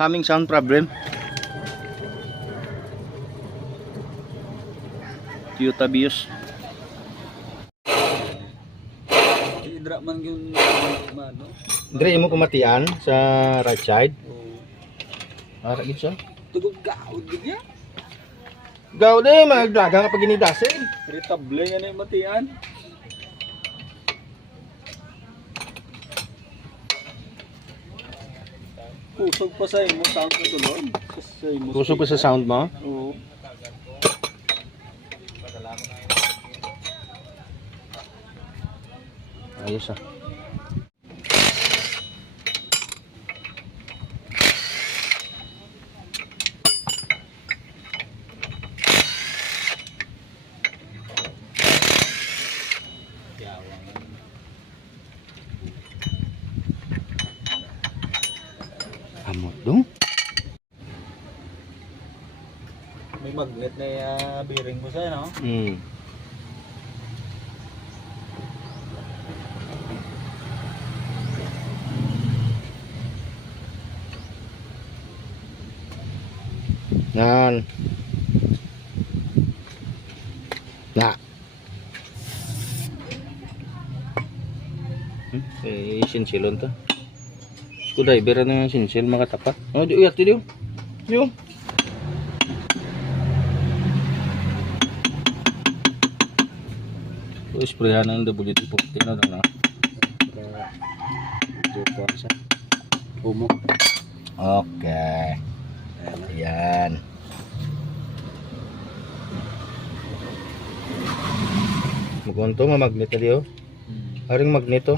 humming sound problem. Toyota Vios. Hidra man yung ano. Dire mo kumatian sa right side. Oh. Ara gid siya. Tugog gaud gid ya. Gaw de magdaga ka pag ginidasin. Retable nga na yung matian. Kusog pa sa imo sound na tulon. Kusog pa sa sound mo. Oo. Ayos ah. Amot dong. May magnet na bearing mo sa no? Yan. Na. Eh, sinsilon to. Screwdriver na yung sinsil makatapat. Oh, di uyak di yung. So, sprayan ng WD-40 na lang. Umok. Okay. Ayan. Magunto, mamagnet na diyo. Haring magneto.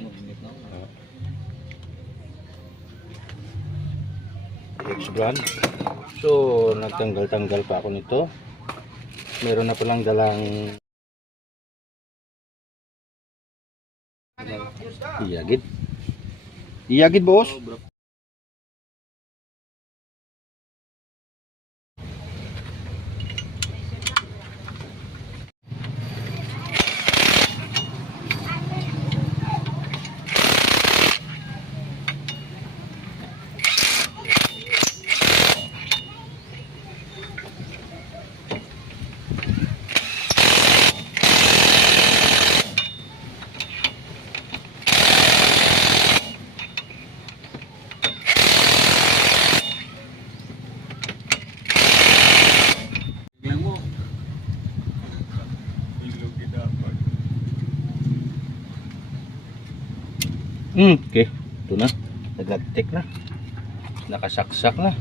Magnet na. X-brand. So, nagtanggal-tanggal pa ako nito. Meron na palang dalang iyagid. Iyagid, boss. Biglang mo. Ilog di dapat. Okay. Ito na. Naglag-tick na. Nakasaksak na.